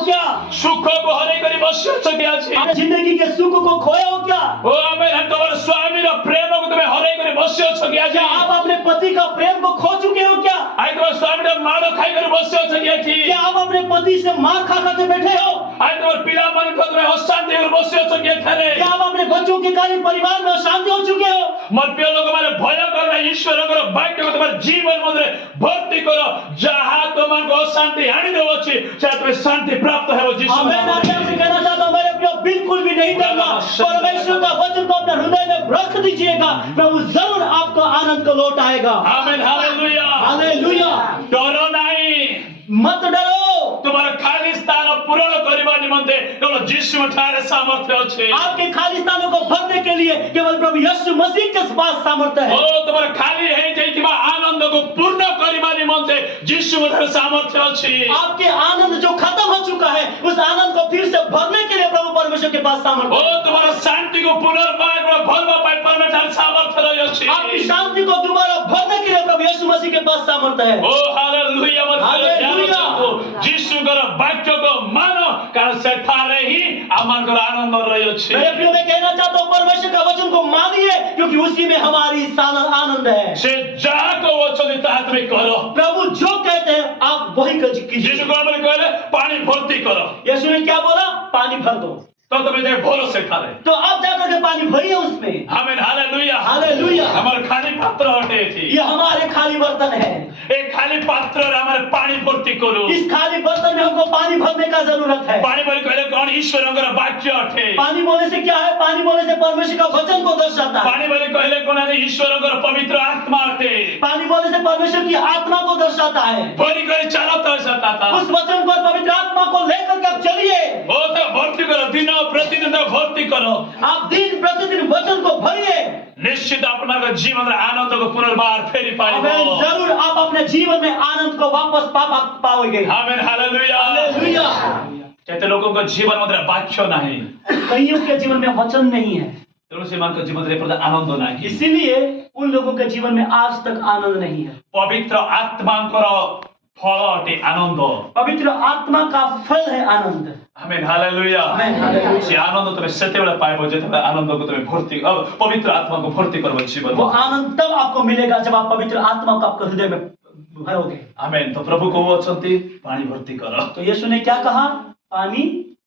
क्या सुख को हरे करी बस्य छके अछि आपने जिंदगी के सुख को खोया हो क्या? ओ आमेन हम तोर स्वामी रो प्रेम को तुम्हें हरे करी बस्य छके अछि क्या आप अपने पति का प्रेम को खो चुके हो क्या? आई तोर स्वामी रो मारो खाई करी बस्य छके अछि क्या आप अपने पति से मार खा खा के बैठे हो? आई तोर पिला मन को तुम्हें अशांति करी बस्य छके खरे क्या आप अपने बच्चों के कारण परिवार में अशांति हो चुके हो? मोर प्रिय लोग माने भय करना ईश्वर को वाक्य को तुम्हारे जीवन मध्य भर्ती करो जहां तुम को अशांति आनी दो अछि चाहे तुम्हें शांति प्राप्त है वो यीशु मैं आपसे कहना चाहता हूँ मेरे प्रिय बिल्कुल भी नहीं डरना। परमेश्वर का वचन को अपने हृदय में रख दीजिएगा, प्रभु जरूर आपको आनंद को लौट आएगा। आमीन हालेलुया हालेलुया। डरो नहीं, मत डरो। तुम्हारा खाली स्थान पूर्ण करने निमंते केवल यीशु में ठारे सामर्थ्य अछि। आपके खाली स्थानों को भरने के लिए केवल प्रभु यीशु मसीह के पास सामर्थ्य है। ओ तुम्हारा खाली है जेतिबा आनंद को पूर्ण करने निमंते यीशु में ठारे सामर्थ्य अछि। आपके आनंद जो खत्म हो चुका है उस आनंद को फिर से भरने के लिए प्रभु परमेश्वर के पास सामर्थ्य है। ओ तुम्हारा शांति को पुनर्वास में भरवा पाए परमेश्वर सामर्थ्य रही अछि। आपकी शांति को दोबारा भरने के लिए प्रभु यीशु मसीह के पास सामर्थ्य है। ओ हालेलुया हालेलुया। यीशु का वाक्य को मानो कारण से ठारे ही अमन को आनंद रही अछि। मेरे प्रिय मैं कहना चाहता हूँ परमेश्वर का वचन को मानिए क्योंकि उसी में हमारी आनंद है। से जहाँ को वचन देता है तुम्हें करो। प्रभु जो कहते हैं आप वही कीजिए। यीशु को हमने कहले पानी भर्ती करो। यीशु ने क्या बोला? पानी भर दो। तो तुम्हें जाए भरोसे ठारे तो आप जाकर के पानी भरिए उसमें। आमीन हालेलुया। हालेलुया। हमारे खाली पात्र हटे थी। ये हमारे खाली बर्तन है। एक खाली पात्र और हमारे पानी भर्ती करो। इस खाली बर्तन में हमको पानी भरने का जरूरत है। पानी बोले कहले कौन ईश्वर का वाक्य हटे। पानी बोले से क्या है? पानी बोले से परमेश्वर का वचन को दर्शाता है। पानी बोले कहले कौन है ईश्वर का पवित्र आत्मा हटे। पानी बोले से परमेश्वर की आत्मा को दर्शाता है। भरी करे चारों तरफ जाता था। उस वचन को पवित्र आत्मा को लेकर के आप चलिए। वो तो भर्ती करो दिनों प्रतिदिन तो भर्ती करो। आप दिन प्रतिदिन वचन को भरिए। निश्चित अपना का जीवन में आनंद को पुनर्बार फेरी पाएंगे। जरूर आप अपने जीवन में आनंद को वापस पाओगे। आमीन हालेलुया। हालेलुया। कहते लोगों का जीवन में वाक्य नहीं, कईयों के जीवन में वचन नहीं है, तो मान का जीवन में आनंद नहीं। इसीलिए उन लोगों के जीवन में आज तक आनंद नहीं है। पवित्र आत्मा को फल अटे आनंद। पवित्र आत्मा का फल है आनंद। आमीन हालेलुया। से आनंद तुम्हें सेते बेला पाएबो जेते आनंद को तुम्हें भर्ती अब पवित्र आत्मा को भर्ती करबो जीवन। वो आनंद तब आपको मिलेगा जब आप पवित्र आत्मा को आपके हृदय में भरोगे। आमीन। तो प्रभु को वचनती पानी भर्ती करो। तो यीशु ने क्या कहा? पानी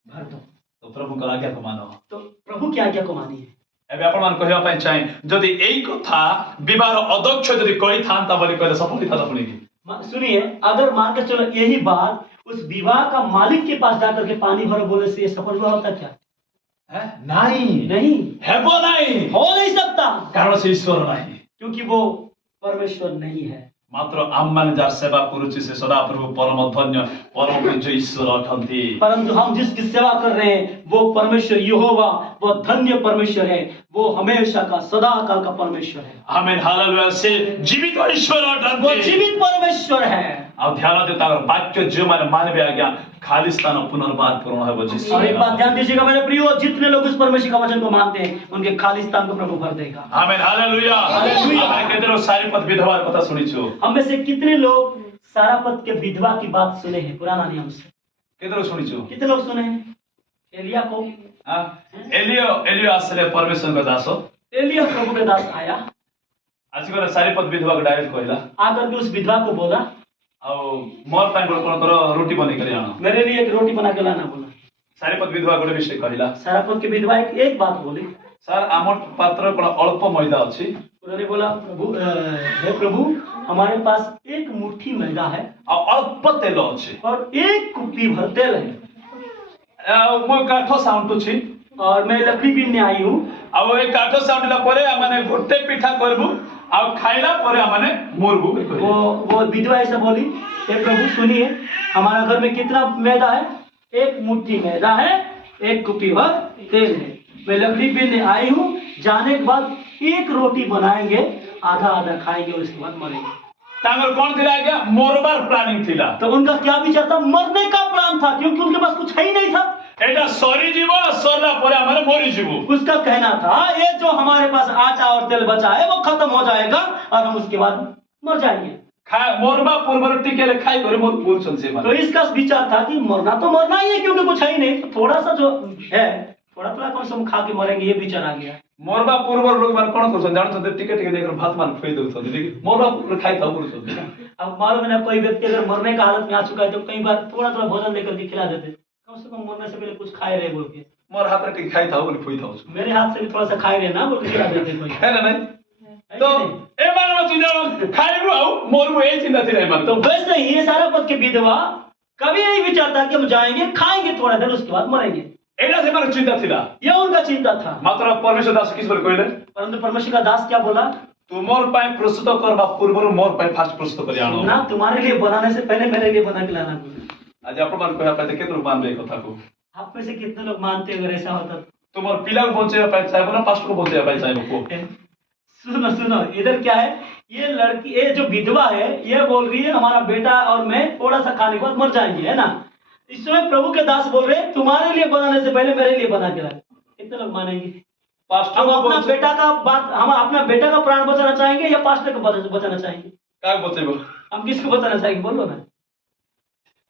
भर दो। तो प्रभु को आज्ञा को मानो। तो प्रभु की आज्ञा को मानिए। एबे आपण मान कहबा पय चाहे जदि एई कथा विवाह अध्यक्ष जदि कहि थांता बोली कहले सफल था अपनी की। सुनिए, अगर मान के चलो यही बात उस विवाह का मालिक के पास जाकर के पानी भरो बोले से ये सफल हुआ होता क्या? है नहीं नहीं है, वो नहीं हो नहीं सकता। कारण से ईश्वर नहीं, क्योंकि वो परमेश्वर नहीं है। मात्र आम्मान जार सेवा कुरुचि से सदा प्रभु परम धन्य परम पूज्य ईश्वर अठंती। परंतु हम जिसकी सेवा कर रहे हैं वो परमेश्वर यहोवा, वो धन्य परमेश्वर है, वो हमेशा का सदा काल का परमेश्वर है। आमीन हालेलुया। से जीवित ईश्वर अठंती, वो जीवित परमेश्वर है। अब ध्यान देता अगर वाक्य जो मैंने मानवे आ गया खाली स्थान पुनर्बाद पूर्ण है वो जिस। और एक बात ध्यान दीजिएगा मेरे प्रियो, जितने लोग उस परमेश्वर का वचन को मानते हैं उनके खाली स्थान को प्रभु भर देगा। आमीन हालेलुया। हालेलुया। मैं कहते रहो सारीपत विधवा कथा सुनी छु। हम में से कितने लोग सारापत के विधवा की बात सुने हैं? पुराना नियम से कितने लोग सुनी छु? कितने लोग सुने हैं? एलिया को एलियो आश्रय परमेश्वर का दास हो। एलिया प्रभु के दास आया, आज को सारीपत विधवा को डायरेक्ट कहला आकर के उस विधवा को बोला मोर पैन कोन करो रोटी बनी कर आना, मेरे लिए एक रोटी बना के लाना बोला। सारीपत विधवा को विषय कहला। सारापत के विधवा एक बात बोली, सर आमर पात्र कोन अल्प मैदा अछि। उन्होंने बोला प्रभु हे प्रभु हमारे पास एक मुट्ठी मैदा है और अल्प तेल अछि और एक कुप्पी भर तेल है। मो काठो साउंड छी और मैं लकड़ी बीनने आई हूँ। अब ए काठो साउंडला परे माने गोटे पिठा करबू और खाइला परे माने मोरबू। वो विधवा ऐसा बोली, हे प्रभु सुनिए हमारा घर में कितना मैदा है? एक मुट्ठी मैदा है, एक कुप्पी भर तेल है। मैं लकड़ी बीनने आई हूँ, जाने के बाद एक रोटी बनाएंगे, आधा आधा खाएंगे और उसके बाद मरेंगे। तांगर कौन थिला गया? मोरबार प्लानिंग थिला। तो उनका क्या विचार था? मरने का प्लान था, क्योंकि उनके पास कुछ है ही नहीं था। एटा सॉरी जीवो सरला परे हमारे मोरी जीवो। उसका कहना था ये जो हमारे पास आटा और तेल बचा है वो खत्म हो जाएगा और हम उसके बाद मर जाएंगे। मरवा पूर्व टिके खाई करे मोर बोल से तो इसका विचार था कि मरना तो मरना ही है, क्योंकि कुछ है ही नहीं, तो थोड़ा सा जो है थोड़ा थोड़ा कौन सा हम खा के मरेंगे, ये विचार आ गया। मरवा पूर्व लोग मान कौन कर जानते टिके टिके लेकर भात मान खुई दउछ लेकिन मरवा पूर्व खाई था बोल छ। अब मालूम है ना, कोई व्यक्ति अगर मरने का हालत में आ चुका है तो कई बार थोड़ा थोड़ा भोजन लेकर के खिला देते, कम से कम मरने से पहले कुछ खाए रहे बोल के। मोर हाथ टिके खाई था बोल खुई था मेरे हाथ से भी थोड़ा सा खाए रहे ना बोल के खिला देते कोई, है ना नहीं। तो ए मानव चिंता खाइबो आउ मोरबो ए चिंता थिले मान। तो वैसे ही ये सारा पद के विधवा कभी नहीं विचारता कि हम जाएंगे खाएंगे थोड़ा देर उसके बाद मरेंगे, एना से मार चिंता थिला, यह उनका चिंता था। मात्र परमेश्वर दास किस बोल कहले, परंतु परमेश्वर का दास क्या बोला, तू मोर पाए प्रस्तुत करबा पूर्व मोर पाए फास्ट प्रस्तुत करि आनो ना, तुम्हारे लिए बनाने से पहले मेरे लिए बना के लाना बोला। आज अपन मान कहया पाते केतरो मान बे कथा को। आप में से कितने लोग मानते अगर ऐसा होता? तू मोर पिला बचे पाए चाहे ना पास्ट को बचे पाए चाहे को। सुनो सुनो, इधर क्या है, ये लड़की, ये जो विधवा है ये बोल रही है हमारा बेटा और मैं थोड़ा सा खाने के बाद मर जाएंगे, है ना। इस समय प्रभु के दास बोल रहे हैं तुम्हारे लिए बनाने से पहले मेरे लिए बना के ला। कितने लोग मानेंगे? पास्टर हम अपना बेटा का बात, हम अपना बेटा का प्राण बचाना चाहेंगे या पास्टर को बचाना चाहेंगे? का बचेबो? हम किसको बचाना चाहेंगे बोलो ना,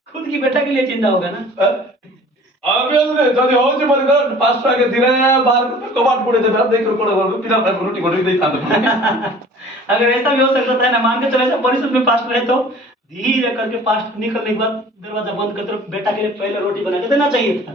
खुद की बेटा के लिए चिंता होगा ना। अबे जदी हो जे बरगर पास्टर के दिने बाहर कबाट पड़े थे अब देख कोड़े बोल पिला रोटी गोटी दे खा दो। अगर ऐसा भी हो सकता है ना, मान के चलो ऐसा परिषद में पास्टर है तो धीरे करके पास्टर निकलने के बाद दरवाजा बंद कर बेटा के लिए पहले रोटी बना के देना चाहिए था।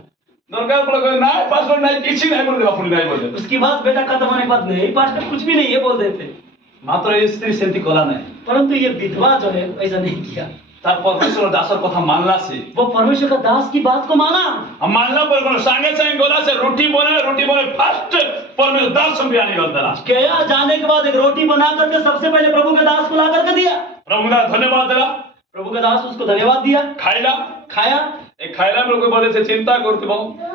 दरगाह पर कोई ना पास्टर नहीं किसी नहीं बोल बापू नहीं बोले, उसके बाद बेटा खत्म होने के बाद नहीं पास्टर कुछ भी नहीं ये बोल देते, मात्र ये स्त्री सेंती कोला नहीं। परंतु ये विधवा जो है ऐसा नहीं किया, तार परमेश्वर दासर कथा मानला से वो परमेश्वर का दास की बात को माना। हम मानला पर कोनो संगे संगे गोला से रोटी बने फास्ट परमेश्वर दास हम बियानी गलतला गया जाने के बाद एक रोटी बना करके सबसे पहले प्रभु के दास को ला करके दिया। प्रभु का धन्यवाद दिला, प्रभु का दास उसको धन्यवाद दिया, खाइला खाया। ए खाइला लोग बोले से चिंता करथिबो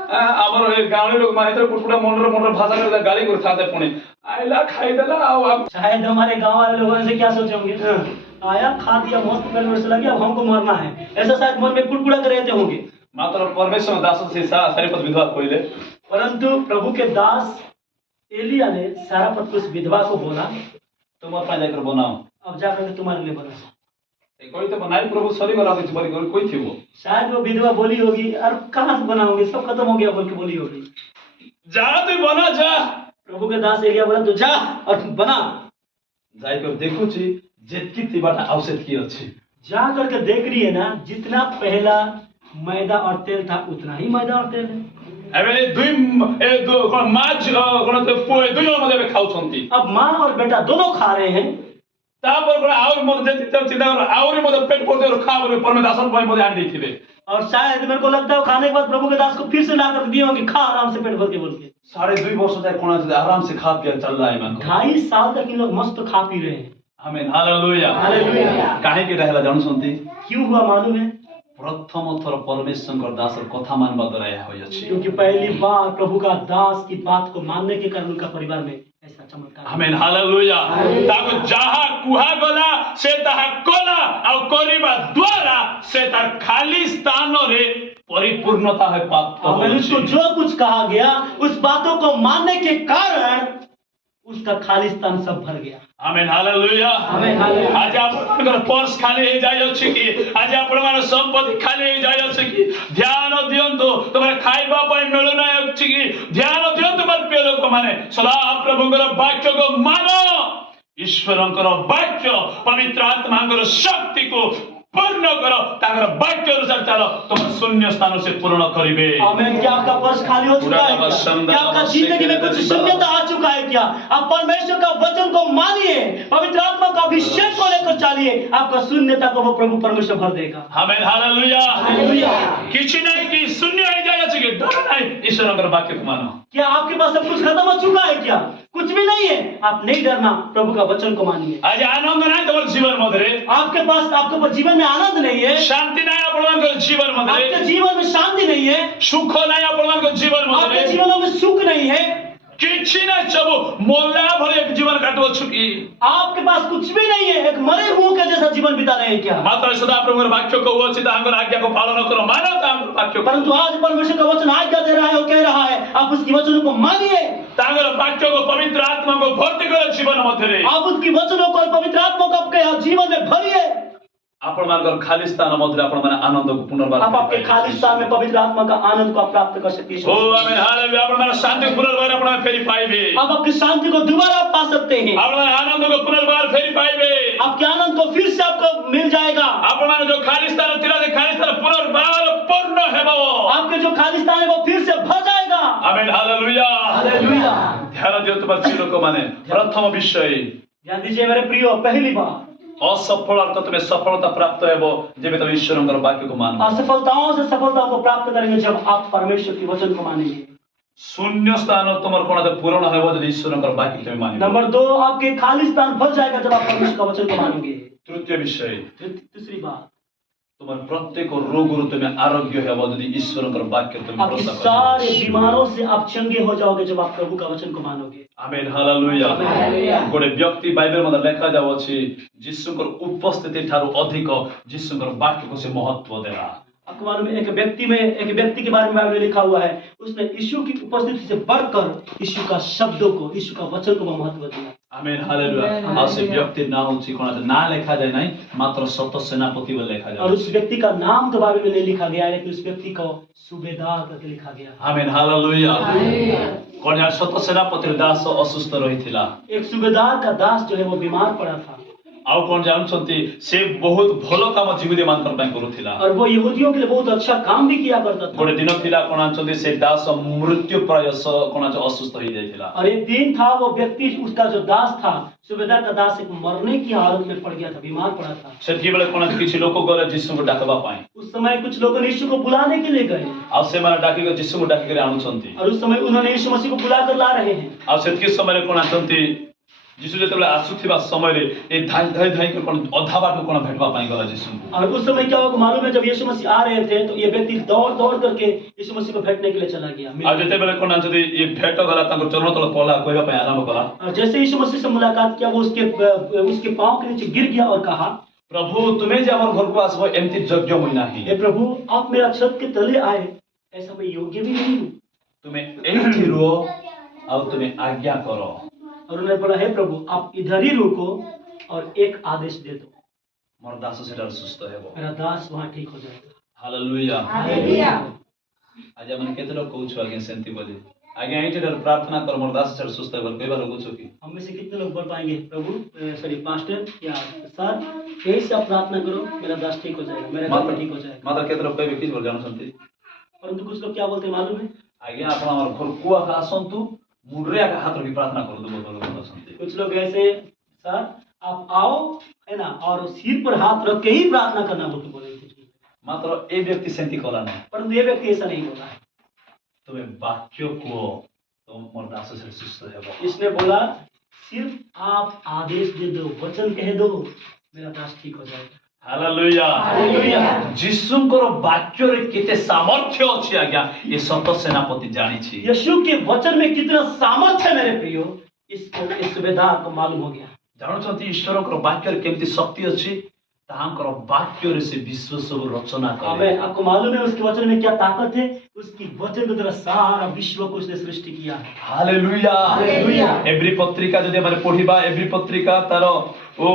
हमर ए गांव लोग माने तो कुटकुटा मनोर भाषा में गाली कर थाते पुणे आइला खाइ देला अब शायद हमारे गांव वाले लोगों से क्या सोचे होंगे, आया खा दिया मस्त पेट में से लगे अब हमको मरना है, ऐसा शायद मन में कुड़कुड़ा कर रहते होंगे। मात्र परमेश्वर दास से सारीपत विधवा कोइले, परंतु प्रभु के दास एलिया ने सारापत को उस विधवा को बोला तुम अपना जाकर बनाओ, अब जाकर तुम्हारे लिए बना। कोई तो बनाई प्रभु सॉरी बना दे बोली कोई थी वो, शायद वो विधवा बोली होगी और कहां से बनाओगे सब खत्म हो गया बोल के बोली होगी, जा तू बना जा। प्रभु के दास एलिया बोला तो जा और बना, जाकर देखो छी जेतकी थी बाटा औषध की अच्छी, जा करके देख रही है ना, जितना पहला मैदा और तेल था उतना ही मैदा और तेल है। एबे दो माछ कोन तो पोए दुनो मध्ये खाउ छंती, अब माँ और बेटा दोनों खा रहे हैं, तापर पर और मध्ये चिंता और मध्ये पेट पोते और खा बोले परमेश्वर दासन भाई मध्ये आंडी थी और शायद मेरे को लगता है खाने के बाद प्रभु के दास को फिर से ला कर दिए होंगे खा आराम से पेट भर के बोल के। 2.5 वर्ष तक कोना से आराम से खा पिया चल रहा है मन 2.5 साल तक इन लोग मस्त खा पी रहे हैं। आमीन हालेलुया हालेलुया। काहे के रहला जानु छंती क्यों हुआ मालूम है? प्रथम थर परमेश्वर दासर कथा मानबा द्वारा यह होय अछि, क्योंकि पहली बार प्रभु का दास की बात को मानने के कारण उनका परिवार में ऐसा चमत्कार। आमीन हालेलुया। ताको जहा कुहा गला से तहा कोला और करिबा द्वारा से तार खाली स्थान रे परिपूर्णता है प्राप्त हो। उसको जो कुछ कहा गया उस बातों को मानने के कारण उसका खालिस्तान सब भर गया। आमीन हालेलुया। आमीन हालेलुया। आज आपनकर पर्स खाली हे जाय अछि कि आज आपनकर संपत्ति खाली हे जाय अछि कि ध्यान दियंतु तमरे खाइबा पई मिलु नै अछि कि ध्यान दियंतु मर पे लोक माने सदा प्रभुकर वाक्य को मानो, ईश्वरकर वाक्य पवित्र आत्माकर शक्ति को पूर्ण करो, ताकर वाक्य अनुसार चलो, तुम शून्य स्थानों से पूर्ण करिबे। आमीन। क्या आपका पर्स खाली हो चुका है? क्या आपका जिंदगी में कुछ शून्यता आ चुका है? क्या आप परमेश्वर का वचन को मानिए, पवित्र आत्मा का अभिषेक को लेकर चलिए, आपका शून्यता को वो प्रभु परमेश्वर भर देगा। आमीन हालेलुया। हालेलुया। किछि नहीं कि शून्य हो जाय अछि कि डर नहीं, ईश्वरकर वाक्य को मानो। क्या आपके पास सब कुछ खत्म हो चुका है? क्या कुछ भी नहीं है? आप नहीं डरना, प्रभु का वचन को मानिए। आज आनंद नहीं तुम्हारे जीवन में, आपके पास आपके जीवन में आनंद नहीं है, शांति नहीं आपके जीवन में, आपके जीवन में शांति नहीं है, सुख नहीं आपके जीवन में, आपके जीवन में सुख नहीं है, किछि नहीं सब मोला भरे एक जीवन काटो छुकी, आपके पास कुछ भी नहीं है, एक मरे हुए के जैसा जीवन बिता रहे हैं। क्या मात्र सदा प्रभुकर वाक्य को उचित अंगर आज्ञा को पालन करो, मानो तांगर वाक्य, परंतु आज परमेश्वर का वचन आज्ञा दे रहा है और कह रहा है आप उसकी वचनों को मानिए, तांगर ତାଙ୍କର ବାକ୍ୟକୁ ପବିତ୍ର ଆତ୍ମାକୁ ଭର୍ତ୍ତି କର ଜୀବନ ମଧ୍ୟରେ। आप उसकी वचनों को और पवित्र आत्मा को आपके जीवन में भरिए। ଆପଣ ମାନଙ୍କର ଖାଲି ସ୍ଥାନ ମଧ୍ୟରେ ଆପଣ ମାନେ ଆନନ୍ଦକୁ ପୁନର୍ବାର आप आपके खाली स्थान में पवित्र आत्मा का आनंद को आप प्राप्त कर सकते ओ हैं। Amen hallelujah. ଆପଣ ମାନେ ଶାନ୍ତି ପୁନର୍ବାର ଆପଣ ଫେରି ପାଇବେ। आप आपकी शांति को दोबारा पा सकते हैं। ଆପଣ ମାନେ ଆନନ୍ଦକୁ ପୁନର୍ବାର ଫେରି ପାଇବେ। आपके आनंद को फिर से आपको मिल जाएगा। ଆପଣ ମାନେ ଯୋଉ ଖାଲି ସ୍ଥାନ ଥିଲା ସେ ଖାଲି ସ୍ଥାନ ପୁନର୍ବାର ପୂର୍ଣ୍ଣ ହେବ। आपके जो खाली स्थान है वो फिर से भर जाएगा। Amen hallelujah. हालेलुया। ଧ୍ୟାନ ଦିଅନ୍ତୁ ବାସି ଲୋକମାନେ। ପ୍ରଥମ ବିଷୟ ध्यान दीजिए मेरे प्रियो, पहली बात असफल अर्थ तुम्हें सफलता प्राप्त हेबो जेबे तुम ईश्वरଙ୍କର ବାକ୍ୟକୁ ମାନ। असफलताओं से सफलता को प्राप्त करेंगे जब आप परमेश्वर के वचन को मानेंगे। शून्य स्थान तुमर कोणाते पूर्ण हेबो जदि ईश्वरଙ୍କର ବାକ୍ୟ तुम मानिबो। नंबर 2, आपके खाली स्थान भर जाएगा जब आप परमेश्वर का वचन को मानोगे। तृतीय विषय तीसरी बात, तुमर प्रत्येक रोगରୁ तुम आरोग्य हेबो जदि ईश्वरଙ୍କର ବାକ୍ୟ तुम आपके भरोसा सारे करो। बीमारों से आप चंगे हो जाओगे जब आप प्रभु का वचन को मानोगे। Amen hallelujah. हालेलुया। गोटे व्यक्ति बाइबल मध्ये लेखा जाउ अछि यीशुଙ୍କର उपस्थिति ठारू अधिक यीशुଙ୍କର बाक्यको से महत्व देला। आपको मालूम है एक व्यक्ति के बारे में बाइबल में लिखा हुआ है, उसने यीशु की उपस्थिति से बढ़कर यीशु का शब्दों को, यीशु का वचन को महत्व दिया। Amen hallelujah. आ से व्यक्ति नाम अछि कोना ना लेखा जाय नै, मात्र सत सेनापति बोल लेखा जाय। और उस व्यक्ति का नाम तो बाइबल में नहीं लिखा गया है, लेकिन उस व्यक्ति को सूबेदार करके लिखा गया। Amen hallelujah. कोन सत सेनापति दास असुस्थ रहिथिला। एक सूबेदार का दास जो है वो बीमार पड़ा था आउ कोन जानछंती से बहुत भलो काम जीवित मानकर पय करूथिला। और वो यहूदियों के लिए बहुत अच्छा काम भी किया करता था। गोटे दिन थिला कोन जानछंती से दास मृत्यु प्रायस कोन असुस्थ होई जायथिला। और एक दिन था वो व्यक्ति, उसका जो दास था, सूबेदार का दास, एक मरने की हालत में पड़ गया था, बीमार पड़ा था। सेठी बेले कोन किछि लोक गरे यीशु को डाकबा पाए। उस समय कुछ लोग यीशु को बुलाने के लिए गए आ से माने डाकी को यीशु को डाकी करे आनुछंती। और उस समय उन्होंने यीशु मसीह को बुला कर ला रहे हैं। आ सेठी समय कोन आछंती यीशु जेतबेले आसुथिबा समय रे ए धाई धाई के कोन अधा बाटो कोन भेटबा पाए गला यीशु को। और उस समय क्या हुआ मालूम है, जब यीशु मसीह आ रहे थे तो ये व्यक्ति दौड़ दौड़ करके यीशु मसीह को भेटने के लिए चला गया। आ जेतेबेले कोन आछंती ये भेट गला तांको चरण तल पला कोइबा पाए आराम कला। और जैसे यीशु मसीह से मुलाकात किया, वो उसके पांव के नीचे गिर गया और कहा, प्रभु तुम्हें जे हमर घर को आसबो एमती योग्य होई नाही। हे प्रभु, आप मेरा छत के तले आए, ऐसा मैं योग्य भी नहीं हूँ। तुम्हें एठी रुओ और तुम्हें आज्ञा करो। और उन्होंने बोला, हे प्रभु, आप इधर ही रुको और एक आदेश दे दो, मोर दास सेटा सुस्त हेबो। मेरा दास वहां ठीक हो जाएगा। हालेलुया। हालेलुया। आज हमन केते लोग कहू छ आगे सेंती बोली आगे एठी डर प्रार्थना कर मोर दास सेटा सुस्त हेबो। कई बार कहू छ कि हम में से कितने लोग बोल पाएंगे, प्रभु सॉरी पास्टर या सर, यही से आप प्रार्थना करो, मेरा दास ठीक हो जाएगा, मेरा दास ठीक हो जाएगा। मात्र केते लोग कहबे कि बोल जानो संती। परंतु कुछ लोग क्या बोलते हैं मालूम है, आगे आपण हमर घर कुआ का आसंतु मुंडरे का हाथ रखी प्रार्थना कर दो बोल संती। कुछ लोग ऐसे, सर आप आओ, है ना, और सिर पर हाथ रख के ही प्रार्थना करना बोल के बोले। मात्र ए व्यक्ति सेंती कला नहीं, परंतु ये व्यक्ति ऐसा नहीं बोला है। तुम्हें वाक्य को तो मोर दास से सुस्त हेबो। इसने बोला, सिर्फ आप आदेश दे दो, वचन कह दो, मेरा दास ठीक हो जाएगा। हालेलुया। हालेलुया। यीशुଙ୍କର ବାକ୍ୟରେ କେते सामर्थ्य अछि आज्ञा ये सत सेनापति जानि छी। यीशु के वचन में कितना सामर्थ्य है मेरे प्रियो, इसको इस सूबेदार को मालूम हो गया। जानुछंती ईश्वरଙ୍କର ବାକ୍ୟରେ केमती शक्ति अछि, ताहांकर वाक्ୟରେ से विश्व सब रचना करे। आमेन। आपको मालूम है उसके वचन में क्या ताकत है, उसकी वचन के द्वारा सारा विश्व को उसने सृष्टि किया। हालेलुया। हालेलुया। एवरी पत्रिका जदि माने पढिबा, एवरी पत्रिका तार ओ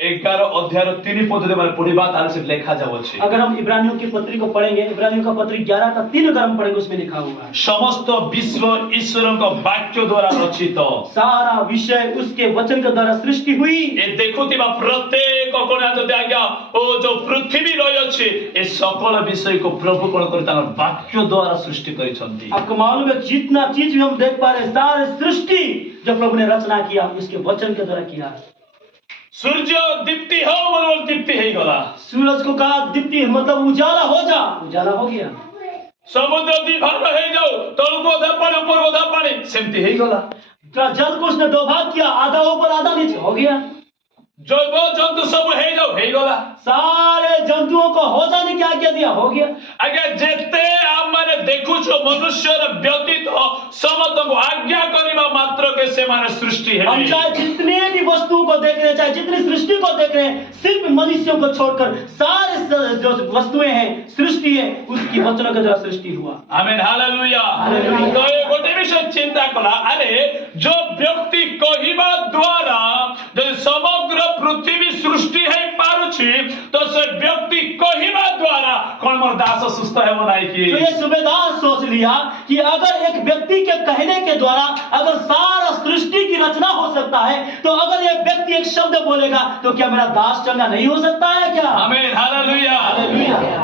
11 अध्याय 3 पद जदि माने पढिबा तार से लेखा जाउ अछि। अगर हम इब्रानियों की पत्री को पढ़ेंगे, इब्रानियों का पत्री 11 का 3 अगर हम पढ़ेंगे, उसमें लिखा हुआ है समस्त विश्व ईश्वरଙ୍କ वाक्य द्वारा रचित। सारा विषय उसके वचन के द्वारा सृष्टि हुई। ए देखुतिबा प्रत्येक कोना जदि आज्ञा ओ जो पृथ्वी रही अछि ए सकल विषय को प्रभु कोन करि तार वाक्य द्वारा सृष्टि करिसंती। आपको मालूम है जितना चीज भी हम देख पा रहे हैं, सारे सृष्टि जो प्रभु ने रचना किया उसके वचन के द्वारा किया। सूर्य दीप्ति हो मनोल दीप्ति है गला। सूरज को कहा दीप्ति मतलब उजाला हो जा, उजाला हो गया। समुद्र दिभाग है जाओ तल को आधा पानी ऊपर को आधा पानी सेमती है गला। जल को उसने दो भाग किया, आधा ऊपर आधा नीचे हो गया। जैव जंतु सब है जाओ है गला। सारे जंतुओं को हो जाने की आज्ञा दिया, हो गया। आगे जेते हम माने देखु ଦେଖୁଛ ମନୁଷ୍ୟର ବ୍ୟତୀତ ସମସ୍ତଙ୍କୁ ଆଜ୍ଞା କରିବା ମାତ୍ର के से माने सृष्टि है। हम चाहे जितने भी वस्तुओं को देख रहे हैं, चाहे जितनी सृष्टि को देख रहे हैं, सिर्फ मनुष्यों को छोड़कर सारे जो वस्तुएं हैं, सृष्टि है, उसकी वचनों के द्वारा सृष्टि हुआ। आमेन, हालेलुया। तो ये गोटे विषय चिंता कला, अरे जो व्यक्ति कहिबा द्वारा जब समग्र पृथ्वी सृष्टि है पारुछि, तो से व्यक्ति कहिबा द्वारा कौन मोर दास सुस्त है बनाई की। तो ये सूबेदार सोच लिया कि अगर एक व्यक्ति के कहने के द्वारा अगर सारा सृष्टि की रचना हो सकता है, तो अगर एक व्यक्ति एक शब्द बोलेगा तो क्या मेरा दास चंगा नहीं हो सकता है क्या? आमेन, हालेलुया।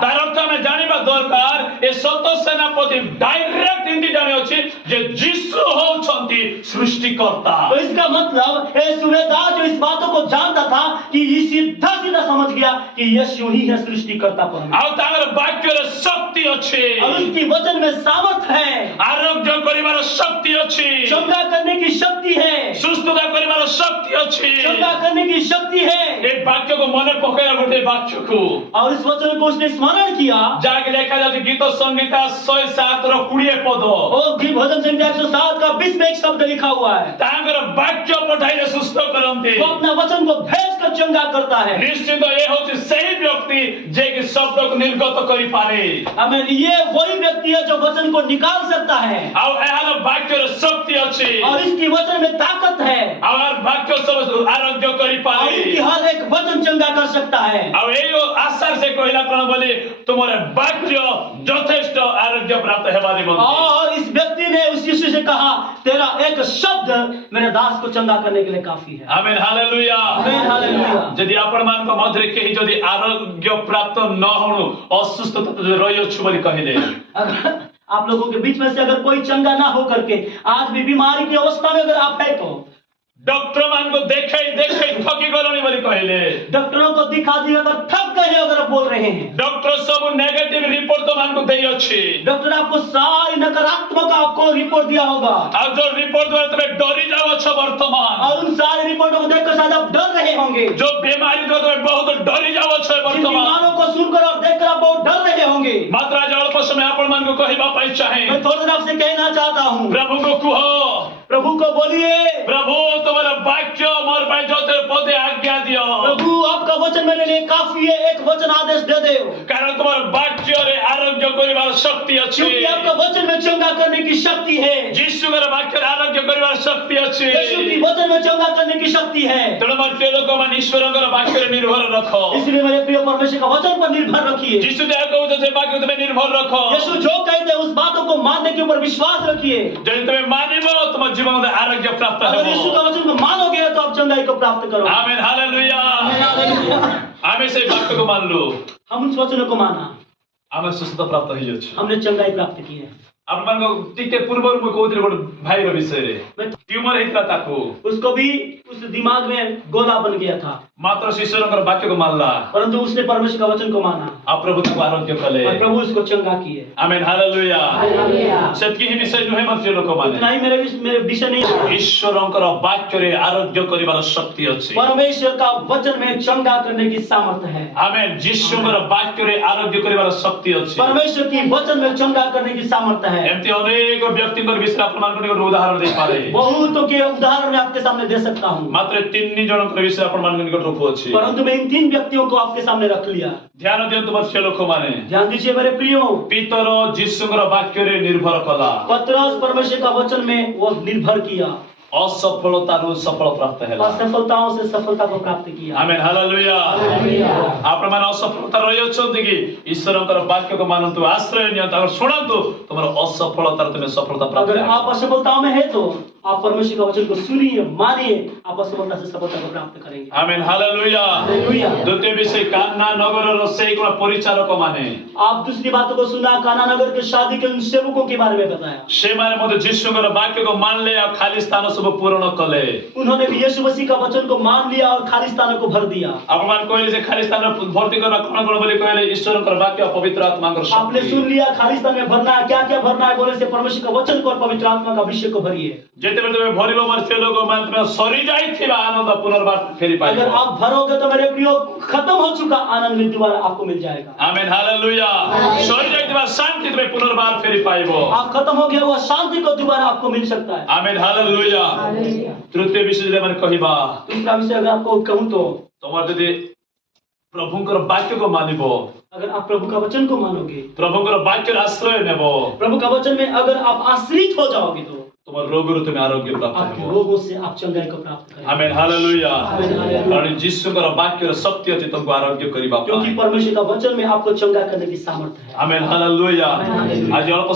तार अर्थ में जानिबा दरकार ए सत सेनापति डायरेक्ट हिंदी जाने अछि जे यीशु होछंती सृष्टिकर्ता। तो इसका मतलब ये सूबेदार जो इस बातों को जानता था कि ये सीधा सीधा समझ गया कि यीशु ही है सृष्टिकर्ता पर। आ तांगर वाक्य रे शक्ति अछि, और उसकी वचन में सामर्थ है, आरोग्य करिवार शक्ति अछि, चंगा करने की शक्ति है, सुस्थता करिवार शक्ति अछि, चंगा करने की शक्ति है। ए वाक्य को मने पकड़ा गोटे वाक्य को और इस वचन को उसने स्मरण किया। जाके देखा जाए गीत संहिता 107 रो 20 पद और भजन संहिता 107 का 20 में एक शब्द लिखा हुआ है, तांगर वाक्य पठाइले सुस्थ करन्ते, वो अपना वचन को भेजकर चंगा करता है। निश्चित ये होची सही व्यक्ति जे कि शब्द को निर्गत करि पारे। आमेन, ये वही व्यक्ति है जो वचन को निकाल सकता है, आ एहार वाक्य रे शक्ति अछि, और इसकी वचन में ताकत है, और वाक्य सब आरोग्य करि और पारे, इसकी हर एक वचन चंगा कर सकता है। और एयो आशा से कहला कोन बोली तुम्हारे वाक्य यथेष्ट आरोग्य प्राप्त हेबा दिबो। और इस व्यक्ति ने उस यीशु से कहा, तेरा एक शब्द मेरे दास को चंगा करने के लिए काफी है। आमेन, हालेलुया। आमेन, हालेलुया। यदि आपण मान को मध्य केही यदि आरोग्य प्राप्त न होणु असुस्थता रहियो छु बोली कहिले, अगर आप लोगों के बीच में से अगर कोई चंगा ना हो करके आज भी बीमारी की अवस्था में अगर आप है, तो डॉक्टर मान को देखे देखे थकी गलोनी बोली कहिले, डॉक्टरों को दिखा दिया अगर थक गए अगर आप बोल रहे हैं, डॉक्टर सब नेगेटिव रिपोर्ट तो मान को देई अछि, डॉक्टर आपको सारी नकारात्मक आपको रिपोर्ट दिया होगा, और जो रिपोर्ट द्वारा तुम्हें डरी जाओ छ वर्तमान, और उन सारी रिपोर्टों को देखकर शायद आप डर रहे होंगे, जो बीमारी द्वारा तुम्हें बहुत डरी जाओ छ वर्तमान, बीमारों को सुनकर और देखकर आप बहुत डर रहे होंगे। मात्र आज अल्प समय आपण मान को कहिबा पाई चाहे, मैं थोड़ी देर आपसे कहना चाहता हूँ, प्रभु को कहो, प्रभु को बोलिए, प्रभु तुम्हारा वाक्य मोर पाई जोते पदे आज्ञा दियो, प्रभु आपका वचन मेरे लिए काफी है, एक वचन आदेश दे दे, कारण तुम्हारा वाक्य रे आरोग्य करिवार शक्ति अछि, क्योंकि आपका वचन में चंगा करने की शक्ति है, यीशु के वाक्य रे आरोग्य करिवार शक्ति अछि, यीशु की वचन में चंगा करने की शक्ति है। तेणु मोर प्रिय लोक मान ईश्वर के वाक्य रे निर्भर रखो, इसलिए मेरे प्रिय परमेश्वर का वचन पर निर्भर रखिए। यीशु जे कहू जे वाक्य तुम्हें निर्भर रखो, यीशु जो कहते हैं उस बातों को मानने के ऊपर विश्वास रखिए। यदि तुम्हें मानिबो तुम जीवन में आरोग्य प्राप्त अगर यीशु हेबो। का वचन को मानोगे तो आप चंगाई को प्राप्त करोगे। आमीन, हालेलुया। हालेलुया। आमे से वाक्य को मान लो, हम उस वचन को माना, आमे सुस्थता प्राप्त होई अछि। हमने चंगाई प्राप्त की है। आप मान को टिके पूर्व में कहउतिर गोटे भाई रो विषय रे ट्यूमर हेतला ताको, उसको भी उस दिमाग में गोला बन गया था, मात्र ईश्वर के वाक्य को मानला, परंतु उसने परमेश्वर का वचन को माना आप प्रभु को आरोग्य कले। और प्रभु उसको चंगा किए। आमीन, हालेलुया। हालेलुया। सेतकी ही विषय नुहे मत लोक उतना माने, ही मेरे विषय नहीं है। ईश्वरंकर वाक्य रे आरोग्य करिवार शक्ति अछि। परमेश्वर का वचन में चंगा करने की सामर्थ्य है। आमीन, यीशुकर वाक्य रे आरोग्य करिवार शक्ति अछि। परमेश्वर की वचन में चंगा करने की सामर्थ्य है। एमती अनेक व्यक्तिगत विषय प्रमाण करने को उदाहरण दे पारे, बहुतों के उदाहरण मैं आपके सामने दे सकता हूँ, मात्र 3 जनक विषय प्रमाण करने को रूप अछि, परंतु मैं इन 3 व्यक्तियों को आपके सामने रख लिया। ध्यान दियंतु मत लोक माने, ध्यान दीजिए मेरे प्रियो, पीतर यीशुकर वाक्य रे निर्भर कला, पतरस परमेश्वर का वचन में वो निर्भर किया, असफलता रो सफल प्राप्त हैला, असफलताओं से सफलता को प्राप्त किया। आमीन, हालेलुया। हालेलुया। आपण मान असफलता रहियो छथि कि ईश्वरकर वाक्य को मानन्तु, आश्रय नियंतु और सुनन्तु, तुम्हारा असफलता तुम्हें सफलता प्राप्त अगर होगा। आप असफलता में है तो आप परमेश्वर का वचन को सुनिए, मानिए, आप असफलता से सफलता को प्राप्त करेंगे। आमीन, हालेलुया। हालेलुया। द्वितीय विषय कान्ना नगर र सेवक परिचारक माने, आप दूसरी बातों को सुना, काना नगर के शादी के उन सेवकों के बारे में बताया। से माने मत यीशुकर वाक्य को मान ले और खाली स्थान सब पूर्ण कले, उन्होंने भी यीशु मसीह का वचन को मान लिया और खाली स्थानों को भर दिया। अपमान कहले जे खाली स्थान भर्ती कर रखण कोन बोले कहले ईश्वरकर वाक्य पवित्र आत्मा कर शक्ति। आपने सुन लिया, खाली स्थान में भरना है, क्या क्या भरना है बोले से परमेश्वर का वचन को और पवित्र आत्मा का अभिषेक को भरिए। जे ଯେତେବେଳେ ତମେ ଭରିବ ମୋର ପ୍ରିୟ ଲୋକମାନେ ତମେ ସରି ଯାଇଥିବା ଆନନ୍ଦ ପୁନର୍ବାର ଫେରି ପାଇବ अगर आप भरोगे तो मेरे प्रियो खत्म हो चुका आनंद में दोबारा आपको मिल जाएगा। आमेन हालेलुया सरी जाइଥିବା शांति तमे पुनर्बार फेरि पाइबो आप खत्म हो गया हुआ शांति को दोबारा आपको मिल सकता है। आमेन हालेलुया तृतीय विषय जे माने कहिबा दूसरा विषय अगर आपको कहूं तो तमर जदि प्रभुଙ୍କର वाक्य को मानिबो अगर आप प्रभु का वचन को मानोगे, प्रभुଙ୍କର वाक्य आश्रय नेबो प्रभु का वचन में अगर आप आश्रित हो जाओगे तो तुम रोगରୁ तुम आरोग्य प्राप्त आपके करो रोगों से आप चंगाई को प्राप्त करेंगे। Amen hallelujah amen, hallelujah. कारण यीशुଙ୍କର वाक्य र सत्य चाहिँ तुमको आरोग्य करिबा क्योंकि परमेश्वर का वचन में आपको चंगा करने की सामर्थ्य है। Amen hallelujah amen, hallelujah. आज अल्प